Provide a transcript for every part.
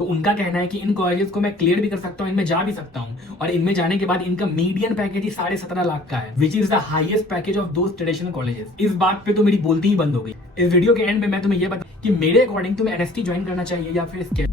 तो उनका कहना है कि इन कॉलेजेस को मैं क्लियर भी कर सकता हूँ, इनमें जा भी सकता हूँ, और इनमें जाने के बाद इनका मीडियन पैकेज ही 17.5 लाख का है, which is the highest package of those traditional colleges. इस बात पे तो मेरी बोलती ही बंद हो गई। इस वीडियो के एंड में मैं तुम्हें ये बता कि मेरे अकॉर्डिंग तुम्हें एनएसटी ज्वाइन करना चाहिए या फिर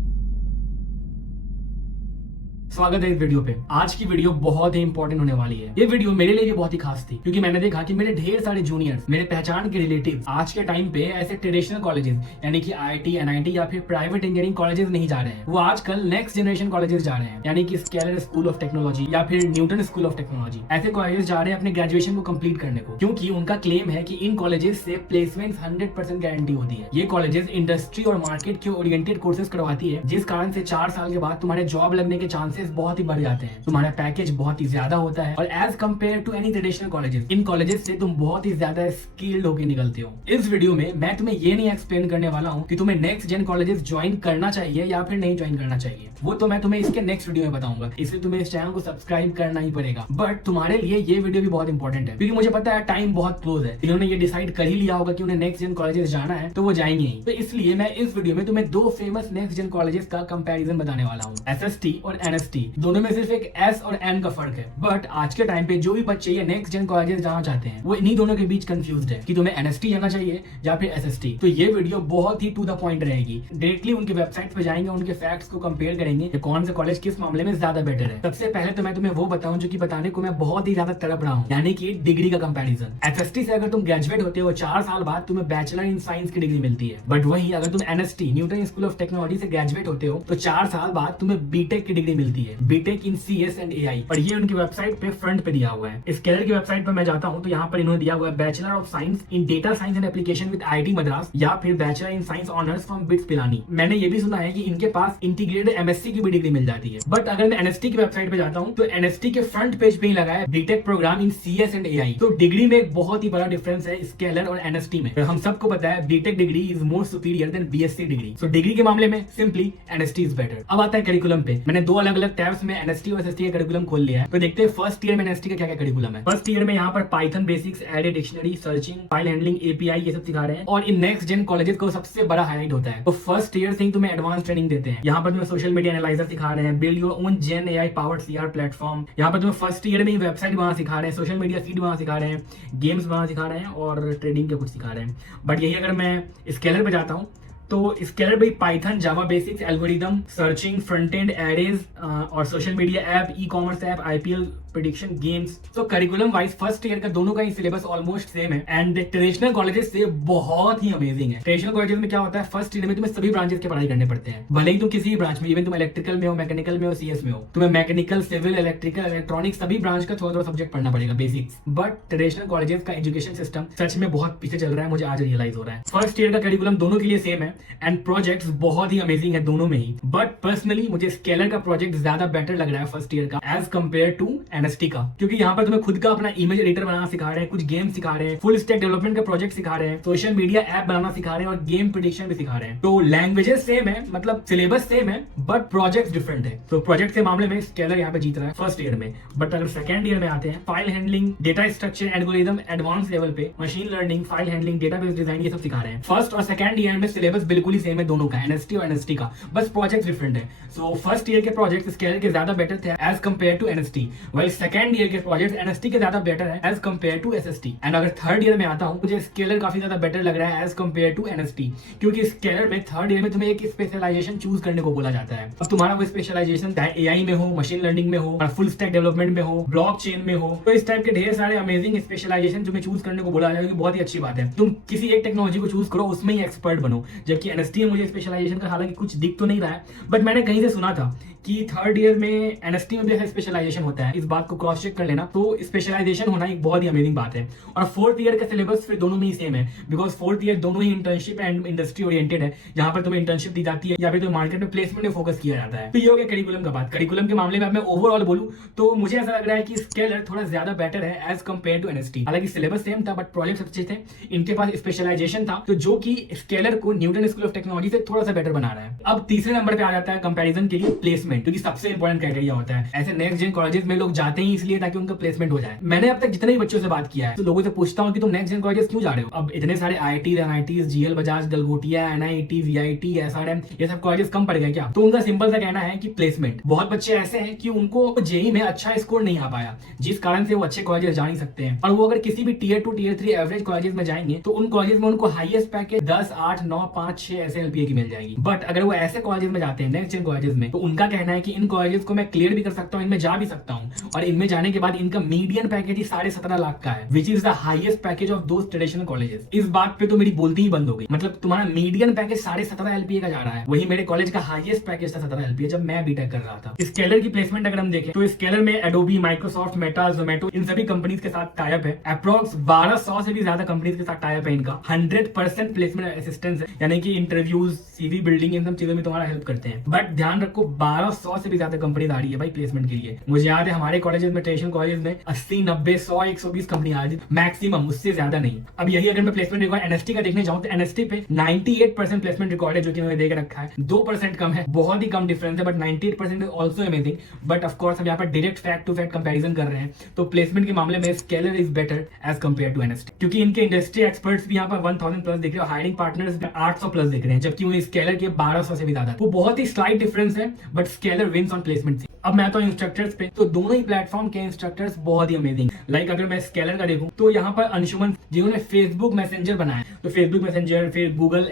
स्वागत है इस वीडियो पे। आज की वीडियो बहुत ही इंपॉर्टेंट होने वाली है। ये वीडियो मेरे लिए भी बहुत ही खास थी क्योंकि मैंने देखा कि मेरे ढेर सारे जूनियर्स, मेरे पहचान के रिलेटिव आज के टाइम पे ऐसे ट्रेडिशनल कॉलेजेस यानी कि आईआईटी, एनआईटी या फिर प्राइवेट इंजीनियरिंग कॉलेजेस नहीं जा रहे हैं। वो आजकल नेक्स्ट जनरेशन कॉलेजेस जा रहे हैं, यानी कि स्केलर स्कूल ऑफ टेक्नोलॉजी या फिर न्यूटन स्कूल ऑफ टेक्नोलॉजी। ऐसे कॉलेजेस जा रहे हैं अपने ग्रेजुएशन को कंप्लीट करने को, क्योंकि उनका क्लेम है कि इन कॉलेजेस से प्लेसमेंट 100% गारंटी होती है। ये कॉलेजेस इंडस्ट्री और मार्केट के ओरिएंटेड कोर्सेज करवाती है, जिस कारण से 4 साल के बाद तुम्हारे जॉब लगने के चांसेस बहुत ही बढ़ जाते हैं। तुम्हारा पैकेज बहुत ही ज्यादा होता है और as compare to any traditional colleges, इन कॉलेजेस से तुम बहुत ही ज्यादा स्किल्ड होकर निकलते हो। इस वीडियो में मैं तुम्हें ये नहीं एक्सप्लेन करने वाला हूँ कि तुम्हें नेक्स्ट जेन कॉलेजेस ज्वाइन करना चाहिए या फिर नहीं ज्वाइन करना चाहिए, वो तो मैं तुम्हें इसके नेक्स्ट वीडियो में बताऊंगा। इसलिए तुम्हें इस चैनल को सब्सक्राइब करना ही पड़ेगा। बट तुम्हारे लिए ये वीडियो भी बहुत इंपॉर्टेंट है क्योंकि मुझे पता है टाइम बहुत क्लोज है। इन्होंने ये डिसाइड कर ही लिया होगा कि उन्हें नेक्स्ट जेन कॉलेजेस जाना है तो वो जाएंगे ही। तो इसलिए मैं इस वीडियो में तुम्हें 2 फेमस नेक्स्ट जेन कॉलेजेस का कंपैरिजन बताने वाला हूँ, एसएसटी और एनएसटी। दोनों में सिर्फ एक एस और एन का फर्क है। बट आज के टाइम पे जो भी बच्चे ये नेक्स्ट जेन कॉलेजेस जाना चाहते हैं वो इन्हीं दोनों के बीच कंफ्यूज्ड है कि तुम्हें एनएसटी जाना चाहिए या फिर एसएसटी। तो ये वीडियो बहुत ही टू द पॉइंट रहेगी। डायरेक्टली उनके वेबसाइट पे जाएंगे, उनके फैक्ट्स को कंपेयर करेंगे कि कौन सा कॉलेज किस मामले में ज्यादा बेटर है। सबसे पहले तो मैं तुम्हें वो बताऊं जो कि बताने को मैं बहुत ही ज्यादा तड़प रहा हूँ, यानी कि डिग्री का कंपैरिजन। एसएसटी से अगर तुम ग्रेजुएट होते हो 4 साल बाद तुम्हें बैचलर इन साइंस की डिग्री मिलती है। बट वहीं अगर तुम NST Newton School of technology से ग्रेजुएट होते हो तो 4 साल बाद तुम्हें बीटेक की डिग्री मिलती है, BTech in CS and AI. और ये उनकी वेबसाइट पे फ्रंट पे दिया हुआ है। स्केलर की वेबसाइट पे मैं जाता हूँ तो यहाँ पर इन्होंने दिया हुआ है bachelor of science in data science and application with IIT Madras या फिर bachelor in science honours from bits Pilani. मैंने ये भी सुना है कि इनके पास इंटीग्रेटेड एमएससी की भी डिग्री मिल जाती है। बट अगर मैं एनएसटी की वेबसाइट पे जाता हूँ तो एनएसटी के फ्रंट पेज पे ही लगा है BTech programme in CS and AI. तो डिग्री में एक बहुत ही बड़ा डिफरेंस है स्केलर और एनएसटी में। हम सबको पता है BTech degree is more superior than BSc degree. So degree के मामले में सिंपली एनएसटी इज बेटर। अब आता है करिकुलम पे। मैंने 2 अलग अलग टैब्स में एनएसटी और एसएसटी का करिकुलम खोल लिया है। तो देखते हैं फर्स्ट ईयर में एनएसटी का क्या क्या करिकुलम है। फर्स्ट ईयर में यहाँ पर Python basics, array, dictionary, searching, file handling, API ये सब सिखा रहे हैं। और इन नेक्स्ट जेन कॉलेजेस को सबसे बड़ा हाईलाइट होता है। तो फर्स्ट ईयर से ही तुम्हें एडवांस ट्रेनिंग देते हैं। यहाँ पर तुम्हें सोशल मीडिया एनालाइजर सिखा रहे हैं, build your own gen AI powered CR platform. यहाँ पर तुम्हें फर्स्ट ईयर में ही वेबसाइट बनाना सिखा रहे हैं, सोशल मीडिया फीड बनाना सिखा रहे हैं, गेम्स बनाना सिखा रहे हैं और ट्रेडिंग के कुछ सिखा रहे हैं। बट यही अगर मैं स्केलर पे जाता हूँ तो स्केलर भाई Python, Java basics, algorithm, searching, front end, arrays और social media app, e commerce app, IPL prediction, games. तो करिकुलम वाइज फर्स्ट ईयर का दोनों का ही सिलेबस ऑलमोस्ट सेम है एंड ट्रेडिशनल कॉलेजेस से बहुत ही अमेजिंग है। ट्रेडिशनल कॉलेजेस में क्या होता है, फर्स्ट ईयर में तुम्हें सभी ब्रांचेस की पढ़ाई करने पड़ते हैं, भले ही तुम किसी भी ब्रांच में, इवन तुम इलेक्ट्रिकल में हो, मैकेनिकल में हो, सीएस में हो, तुम्हें मैकेनिकल, सिविल, इलेक्ट्रिकल, इलेक्ट्रॉनिक्स सभी ब्रांच का थोड़ा थोड़ा सब्जेक्ट पढ़ना पड़ेगा बेसिक्स। बट ट्रेडिशनल कॉलेजेस का एजुकेशन सिस्टम सच में बहुत पीछे चल रहा है, मुझे आज रियलाइज हो रहा है। फर्स्ट ईयर का करिकुलम दोनों के लिए सेम है एंड प्रोजेक्ट्स बहुत ही अमेजिंग है दोनों में ही। बट पर्सनली मुझे स्केलर का प्रोजेक्ट ज्यादा बेटर लग रहा है फर्स्ट ईयर का एज कंपेयर टू एनएसटी का, क्योंकि यहाँ पर तुम्हें खुद का अपना इमेज एडिटर बनाना सिखा रहे हैं, कुछ गेम सिखा रहे हैं, फुल स्टैक डेवलपमेंट का प्रोजेक्ट सिखा रहे हैं, सोशल मीडिया ऐप बनाना सिखा रहे हैं और गेम प्रेडिक्शन भी सिखा रहे हैं। तो लैंग्वेजेस सेम है, मतलब सिलेबस सेम है बट प्रोजेक्ट डिफरेंट है। तो प्रोजेक्ट के मामले में स्केलर यहाँ पे जीत रहा है फर्स्ट ईयर में। बट अगर सेकंड ईयर में आते हैं, file handling, data structure, algorithm, advance level पे machine learning, file handling, database design ये सब सिखा रहे हैं। फर्स्ट और सेकंड ईयर में सिलेबस बिल्कुल ही सेम है दोनों का, एनएसटी और एनएसटी का, बस प्रोजेक्ट डिफरेंट है। सो फर्स्ट ईयर के प्रोजेक्ट स्केलर के ज्यादा बेटर थे एज कंपेयर टू एनएसटी, वही सेकंड ईयर के प्रोजेक्ट एनएसटी के ज्यादा बेटर है as compare to SST. And अगर थर्ड ईयर में आता हूं, मुझे स्केलर काफी ज्यादा बेटर लग रहा है एज कंपेयर टू एनएसटी, क्योंकि स्केलर में थर्ड ईयर में तुम्हें एक स्पेशलाइजेशन चूज करने को बोला जाता है। अब तुम्हारा वो स्पेशलाइजेशन चाहे एआई में हो, मशीन लर्निंग में हो, फुल स्टैक डेवलपमेंट में हो, ब्लॉकचेन में हो, तो इस टाइप के ढेर सारे अमेजिंग स्पेशलाइजेशन तुम्हें चूज करने को बोला जाएगा, बहुत ही अच्छी बात है। तुम किसी एक टेक्नोलॉजी को चूज करो, उसमें ही एक्सपर्ट बनो। जबकि एनएसटी में मुझे स्पेशलाइजेशन का हालांकि कुछ दिख तो नहीं रहा है, बट मैंने कहीं से सुना था कि थर्ड ईयर में एनएसटी में भी ऐसा स्पेशलाइजेशन होता है। इस बात को क्रॉस चेक कर लेना। तो स्पेशलाइजेशन होना एक बहुत ही अमेजिंग बात है। और फोर्थ ईयर का सिलेबस फिर दोनों में ही सेम है, बिकॉज फोर्थ ईयर दोनों ही इंटर्नशिप एंड इंडस्ट्री ओरिएंटेड है, जहां पर तुम्हें इंटर्नशिप दी जाती है या फिर तो मार्केट में प्लेसमेंट में फोकस किया जाता है। तो ये हो गया करिकुलम का बात। करिकुलम के मामले में मैं ओवरऑल बोलूं तो मुझे ऐसा लग रहा है कि स्केलर थोड़ा ज्यादा बेटर है एज कंपेयर टू एनएसटी। हालांकि सिलेबस सेम था बट प्रोजेक्ट अच्छे थे, इनके पास स्पेशलाइजेशन था, तो जो कि स्केलर को न्यूटन स्कूल ऑफ टेक्नोलॉजी से थोड़ा सा बेटर बना रहा है। अब तीसरे नंबर पे आ जाता है कंपैरिजन के लिए प्लेसमेंट। प्लेसमेंट, क्योंकि सबसे इंपॉर्टेंट क्राइटेरिया होता है। ऐसे नेक्स्ट जेन कॉलेजेस में लोग जाते ही इसलिए ताकि उनका प्लेसमेंट हो जाए। मैंने अब तक जितने भी बच्चों से बात किया है तो लोगों से पूछता हूँ कि तुम नेक्स्ट जेन कॉलेजेस क्यों जा रहे हो। अब इतने सारे IIT, NIT, GL, Bajaj, Galgotia, NIT, VIT, SRM, ये सब कॉलेजेस कम पड़ गए क्या? तो उनका सिंपल सा कहना है कि प्लेसमेंट। बहुत बच्चे ऐसे हैं कि उनको जेई में अच्छा स्कोर नहीं आ पाया, जिस कारण से वो अच्छे कॉलेजेस जा नहीं सकते हैं, और वो अगर किसी भी Tier 2, Tier 3 एवरेज कॉलेजेस में जाएंगे तो उन कॉलेजेस में उनको हाईएस्ट पैकेज 10, 8, 9, 5, 6 ऐसे LPA की मिल जाएगी। बट अगर वो ऐसे कॉलेजेस में जाते हैं नेक्स्ट जेन कॉलेजेस में, तो उनका कहना है कि इन कॉलेजेस को मैं क्लियर भी कर सकता हूँ, इनमें जा भी सकता हूँ, और इनमें जाने के बाद इनका मीडियन पैकेज ही 17.5 लाख का है, which is the highest package of those traditional colleges. इस बात पे तो मेरी बोलती ही बंद हो गई। मतलब तुम्हारा मीडियन पैकेज 17.5 LPA का जा रहा है, वही मेरे कॉलेज का हाईएस्ट पैकेज था 17 LPA जब मैं बीटेक कर रहा था। स्केलर की प्लेसमेंट अगर हम देखें तो स्केलर में एडोबी, माइक्रोसॉफ्ट, मेटा, जोमेटो, इन सभी कंपनीज के साथ टाई अप है। अप्रॉक्स 1200 से भी ज्यादा कंपनीज के साथ टाई अप है इनका। 100% प्लेसमेंट असिस्टेंस है, यानी कि इंटरव्यूज, CV बिल्डिंग, इन सब चीजों में तुम्हारा हेल्प करते हैं। बट ध्यान रखो 1200 से भी ज्यादा कंपनीज आ रही है भाई प्लेसमेंट के लिए। मुझे याद है हमारे कॉलेजेस में, ट्रेडिशनल कॉलेज में 80, 90, 100, 120 कंपनी आ रही थी मैक्सिमम, उससे ज्यादा नहीं। अब यही अगर मैं प्लेसमेंट रिकॉर्ड NST का देखने जाऊं तो NST पे 98% प्लेसमेंट रिकॉर्ड है, जो कि मैंने देख रखा है। 2% कम है, बहुत ही कम डिफरेंस है, but 98% is also amazing. But of course हम यहाँ पर direct fact to fact comparison कर रहे हैं, तो प्लेसमेंट के मामले में Scaler is better as compare to NST, क्योंकि इनके इंडस्ट्री एक्सपर्ट्स भी यहाँ पर 1000 प्लस दिख रहे हैं, हायरिंग पार्टनर्स 800 प्लस दिख रहे हैं, जबकि वो स्केलर के 1200 से भी ज्यादा। वो बहुत ही स्लाइट डिफरेंस है, but Scaler wins on placement. अब मैं तो इंस्ट्रक्टर्स पे, तो दोनों ही प्लेटफॉर्म के इंस्ट्रक्टर्स बहुत ही अमेजिंग। लाइक अगर मैं स्केलर का देखूं तो यहाँ पर अंशुमन जिन्होंने फेसबुक मैसेंजर बनाया, तो फेसबुक मैसेंजर, फिर Google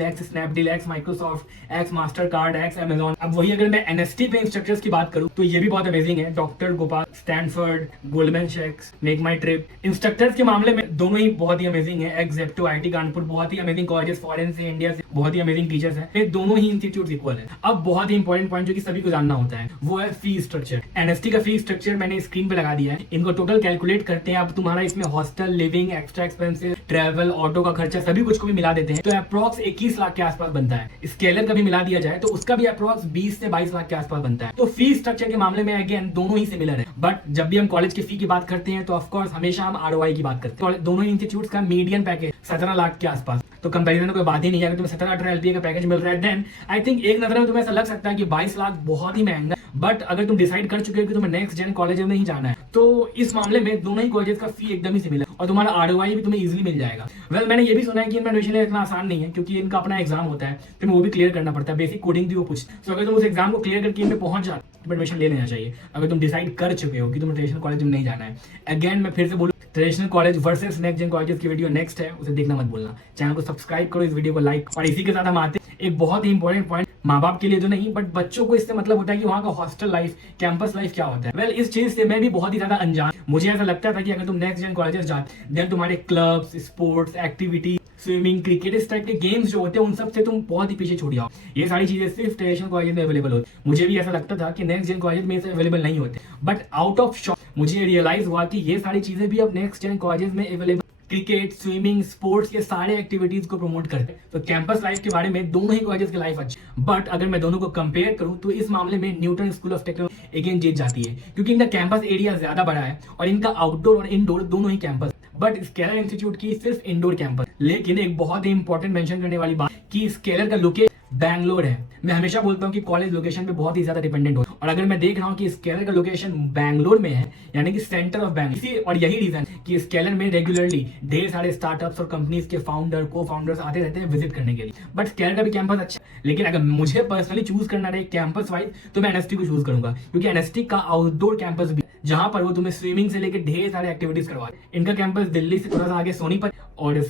x, Snapdeal x, Microsoft x, master card x, Amazon. अब वही अगर मैं NST पे इंस्ट्रक्टर्स की बात करूं तो ये भी बहुत अमेजिंग है। डॉक्टर गोपाल, स्टैनफोर्ड, गोल्डमैन सैक्स, मेक माई ट्रिप। इंस्ट्रक्टर्स के मामले में दोनों ही बहुत ही अमेजिंग है। एक्जेप्टो, IIT कानपुर, बहुत ही अमेजिंग कॉलेजेस, फॉरेन से, इंडिया से बहुत ही अमेजिंग टीचर्स हैं। ये दोनों ही इंस्टीट्यूट इक्वल है। अब बहुत ही इंपॉर्टेंट पॉइंट जो कि सभी को जानना होता है वो है फी स्ट्रक्चर। NST का फी स्ट्रक्चर मैंने स्क्रीन पे लगा दिया है। इनको टोटल कैलकुलेट करते हैं। अब तुम्हारा इसमें hostel, living, extra expenses, travel, auto का खर्चा, सभी कुछ को भी मिला देते हैं, तो अप्रॉक्स 21 लाख के आसपास बनता है। स्केलर का भी मिला दिया जाए तो उसका भी अप्रॉक्स 20 से 22 लाख के आसपास बनता है। तो फी स्ट्रक्चर के मामले में अगेन दोनों ही सिमिलर है। बट जब भी हम कॉलेज की फी की बात करते हैं तो ऑफकोर्स हमेशा हम ROI की बात करते हैं। दोनों इंस्टीट्यूट का मीडियन पैकेज 17 लाख के आसपास, तो कंपैरिजन में कोई बात ही नहीं है। अगर तुम्हें 17-18 LPA का पैकेज मिल रहा है देन आई थिंक एक नजर में तुम्हें ऐसा लग सकता है कि 22 लाख बहुत ही महंगा। बट अगर तुम डिसाइड कर चुके हो कि तुम्हें नेक्स्ट जेन कॉलेज में ही जाना है तो इस मामले में दोनों ही कॉलेजेस का फी एकदम ही सिमिलर और तुम्हारा ROI भी तुम्हें इजीली मिल जाएगा। वेल मैंने ये भी सुना है कि इनमें एडमिशन इतना आसान नहीं है, क्योंकि इनका अपना एग्जाम होता है, तुम्हें वो भी क्लियर करना पड़ता है। बेसिक कोडिंग भी वो पूछ, तो अगर तुम उस एग्जाम को क्लियर करके इनमें पहुंच जाते तो एडमिशन ले लेना चाहिए। अगर तुम डिसाइड कर चुके हो कि तुम्हें ट्रेडिशनल कॉलेज में नहीं जाना है। अगेन मैं फिर से बोलूं, traditional college versus next gen colleges की वीडियो नेक्स्ट है, उसे देखना मत भूलना। चैनल को सब्सक्राइब करो, इस वीडियो को लाइक, और इसी के साथ हम आते हैं एक बहुत ही इंपॉर्टेंट पॉइंट, माँ बाप के लिए तो नहीं बट बच्चों को इससे मतलब होता है कि वहाँ का हॉस्टल लाइफ, कैंपस लाइफ क्या होता है। वेल इस चीज से मैं भी बहुत ही ज्यादा अनजान। मुझे ऐसा लगता था कि अगर तुम नेक्स्ट जेन कॉलेजेस जाते देन तुम्हारे clubs, sports, activity, swimming, cricket, इस टाइप के गेम्स जो होते हैं उन सब से तुम बहुत ही पीछे छूट जाओ। ये सारी चीजें सिर्फ ट्रेडिशनल कॉलेज में अवेलेबल होती। मुझे भी ऐसा लगता था कि नेक्स्ट जेन कॉलेज में अवेलेबल नहीं होते, बट आउट ऑफ शॉक मुझे रियलाइज हुआ कि ये सारी चीजें भी अब नेक्स्ट जेन कॉलेज में अवेलेबल। क्रिकेट, स्विमिंग, स्पोर्ट्स, ये सारे एक्टिविटीज को प्रमोट करते हैं। तो कैंपस लाइफ के बारे में दोनों ही कॉलेजेस की लाइफ अच्छी, बट अगर मैं दोनों को कंपेयर करूं तो इस मामले में Newton School of Technology again जीत जाती है, क्योंकि इनका कैंपस एरिया ज्यादा बड़ा है और इनका आउटडोर और इनडोर दोनों ही कैंपस। बट स्केलर इंस्टीट्यूट की सिर्फ इंडोर कैंपस। लेकिन एक बहुत ही इंपॉर्टेंट मेंशन करने वाली बात कि स्केलर का लोकेशन बैंगलोर है। मैं हमेशा बोलता हूँ कि कॉलेज लोकेशन पे बहुत ही ज्यादा डिपेंडेंट हो, और अगर मैं देख रहा हूँ कि स्केलर का लोकेशन बैंगलोर में है, यानी कि सेंटर ऑफ बैंगलोर, और यही रीजन कि स्केलर में रेगुलरली ढेर सारे स्टार्टअप्स और कंपनीज के फाउंडर, को फाउंडर्स आते रहते हैं विजिट करने के लिए। बट स्केलर का भी कैंपस अच्छा, लेकिन अगर मुझे पर्सनली चूज करना रहे कैंपस वाइज तो मैं NST को चूज करूंगा, क्योंकि NST का आउटडोर कैंपस भी, जहां पर वो तुम्हें स्विमिंग से लेकर ढेर सारे एक्टिविटीज करवा। इनका कैंपस दिल्ली से थोड़ा सा आगे सोनीपत, और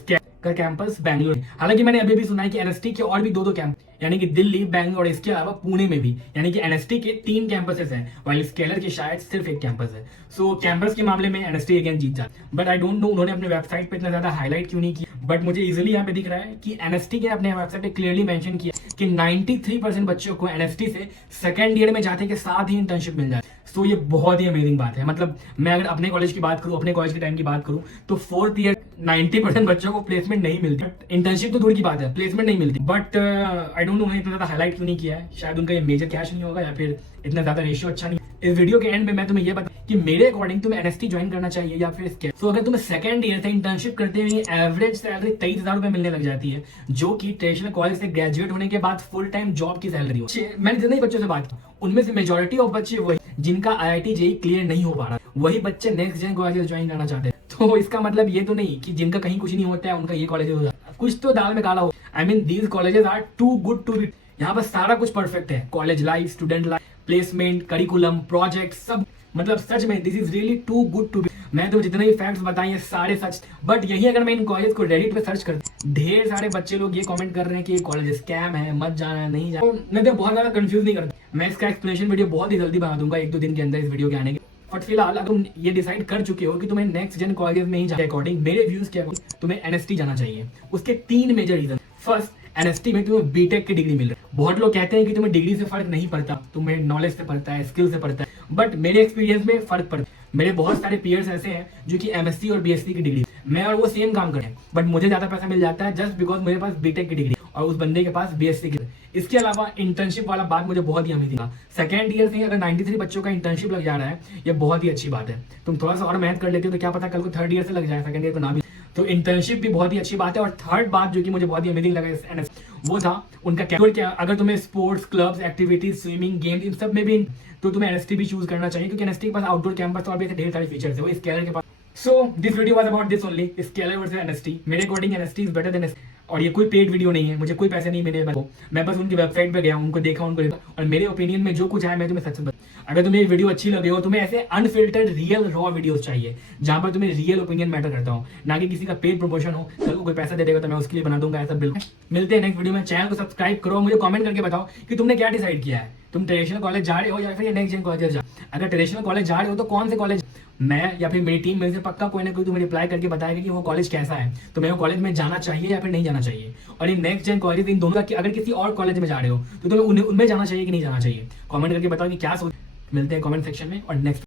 का कैंपस बैंगलोर। हालांकि मैंने अभी भी सुना है कि NST के और भी दो कैंपस, यानी कि दिल्ली, बैंगलोर और इसके अलावा पुणे में भी, यानी कि NST के 3 कैंपसेस हैं, वाइल स्केलर के शायद सिर्फ 1 कैंपस है। सो कैंपस के मामले में NST अगेन जीत जाता है। बट आई डोंट नो उन्होंने अपने वेबसाइट पे इतना ज्यादा हाईलाइट क्यों नहीं किया, बट मुझे इजीली यहाँ पे दिख रहा है कि NST के अपने वेबसाइट पे क्लियरली मेंशन किया कि 93% बच्चों को NST से सेकंड ईयर में जाते के साथ ही इंटर्नशिप मिल जाए। तो ये बहुत ही अमेजिंग बात है। मतलब मैं अगर अपने कॉलेज की बात करूं, अपने कॉलेज के टाइम की बात करूं, तो 4th ईयर 90% बच्चों को प्लेसमेंट नहीं मिलती। इंटर्नशिप तो दूर की बात है, प्लेसमेंट नहीं मिलती। बट आई डोंट नो उन्होंने इतना ज्यादा हाईलाइट क्यों नहीं किया है। शायद उनका ये मेजर कैश नहीं होगा, या फिर इतना ज्यादा रेशियो अच्छा नहीं। इस वीडियो के एंड में मैं तुम्हें ये बता कि मेरे अकॉर्डिंग तुम्हें एनएसटी ज्वाइन करना चाहिए या फिर स्केल। तो अगर तुम्हें सेकंड ईयर से इंटर्नशिप करते हुए एवरेज सैलरी 23,000 रुपए मिलने लग जाती है, जो कि ट्रेडिशनल कॉलेज से ग्रेजुएट होने के बाद फुल टाइम जॉब की सैलरी हो। मैंने जितने बच्चों से बात की उनमें से मेजोरिटी ऑफ बच्चे वही जिनका IIT जेईई क्लियर नहीं हो पा रहा, वही बच्चे नेक्स्ट जेन कॉलेज ज्वाइन करना चाहते हैं। तो इसका मतलब ये तो नहीं कि जिनका कहीं कुछ नहीं होता है उनका ये कॉलेज हो जाता है, कुछ तो दाल में काला हो। I mean these colleges are too good to be. यहाँ पर सारा कुछ परफेक्ट है, college life, student life, placement, curriculum, project, सब मतलब सच में this is really too good to be. मैं तो जितने भी फैक्ट्स बताए ये सारे सच, बट यही अगर मैं इन कॉलेज को रेडिट पे सर्च करता, ढेर सारे बच्चे लोग ये कमेंट कर रहे हैं कि ये कॉलेज स्कैम है, मत जाना है, नहीं जाना। मैं तो बहुत ज्यादा कंफ्यूज नहीं करता। मैं इसका एक्सप्लेनेशन वीडियो बहुत ही जल्दी बना दूंगा 1-2 दिन के अंदर इस वीडियो के आने के। बट फिलहाल अगर तुम ये डिसाइड कर चुके हो कि तुम्हें नेक्स्ट जेन कॉलेज में ही जाने अकॉर्डिंग, मेरे व्यूज के अकॉर्डिंग तुम्हें एनएसटी जाना चाहिए। उसके 3 मेजर रीजन। फर्स्ट, एनएसटी में तुम्हें बीटेक की डिग्री मिल रही है। बहुत लोग कहते हैं कि तुम्हें डिग्री से फर्क नहीं पड़ता, तुम्हें नॉलेज से पड़ता है, स्किल से पड़ता है, बट मेरे एक्सपीरियंस में फर्क पड़ता है। मेरे बहुत सारे पीयर्स ऐसे हैं जो कि एमएससी और बीएससी की डिग्री, मैं और वो सेम काम करें, बट मुझे ज्यादा पैसा मिल जाता है जस्ट बिकॉज मेरे पास बीटेक की डिग्री और उस बंदे के पास बीएससी की। इसके अलावा इंटर्नशिप वाला बात मुझे बहुत ही अमेजिंग लगा। सेकंड ईयर से अगर 93 बच्चों का इंटर्नशिप लग जा रहा है, ये बहुत ही अच्छी बात है। तुम थोड़ा सा और मेहनत कर लेते हो तो क्या पता कल को थर्ड ईयर से लग जाए, सेकंड ईयर को ना भी। तो इंटर्नशिप भी बहुत ही अच्छी बात है। और थर्ड बात जो कि मुझे बहुत ही अमेजिंग लगा इस एनएस, वो था उनका क्या, अगर तुम्हें sports, clubs, activities, swimming, games, इन सब में भी तो तुम्हें एनएसटी भी चूज करना चाहिए, क्योंकि एनएसटी के पास आउटडोर कैंपस और भी ऐसे ढेर सारे फीचर्स है वो स्केलर के पास। So this video was about this only, Scaler versus NST. मेरे according NST is better than NST. और ये कोई पेड वीडियो नहीं है, मुझे कोई पैसे नहीं मिले, मैं बस उनकी वेबसाइट पे गया, उनको देखा, और मेरे ओपिनियन में जो कुछ आया मैं तुम्हें सच बता। अगर तुम्हें ये वीडियो अच्छी लगे हो, तुम्हें ऐसे अनफिल्टर्ड रियल रॉ वीडियोस चाहिए जहां पर तुम्हें रियल ओपिनियन मैटर करता हो, ना कि किसी का पेड प्रमोशन हो, कल को कोई पैसा दे देगा तो मैं उसके लिए बना दूंगा, ऐसा बिल्कुल। मिलते हैं नेक्स्ट वीडियो में। चैनल को सब्सक्राइब करो, मुझे कमेंट करके बताओ कि तुमने क्या डिसाइड किया है। तुम ट्रेडिशनल कॉलेज जा रहे हो या फिर नेक्स्ट जेन कॉलेज जा। अगर ट्रेडिशनल कॉलेज जा रहे हो तो कौन से कॉलेज, मैं या फिर मेरी टीम में से पक्का कोई ना कोई तुम्हें रिप्लाई करके बताएगा कि वो कॉलेज कैसा है, तो मैं वो कॉलेज में जाना चाहिए या फिर नहीं जाना चाहिए। और इन नेक्स्ट जेन कॉलेज, इन दोनों का, अगर किसी और कॉलेज में जा रहे हो तो तुम्हें उनमें जाना चाहिए कि नहीं जाना चाहिए, कमेंट करके बताओ कि क्या सोच। मिलते हैं कमेंट सेक्शन में और नेक्स्ट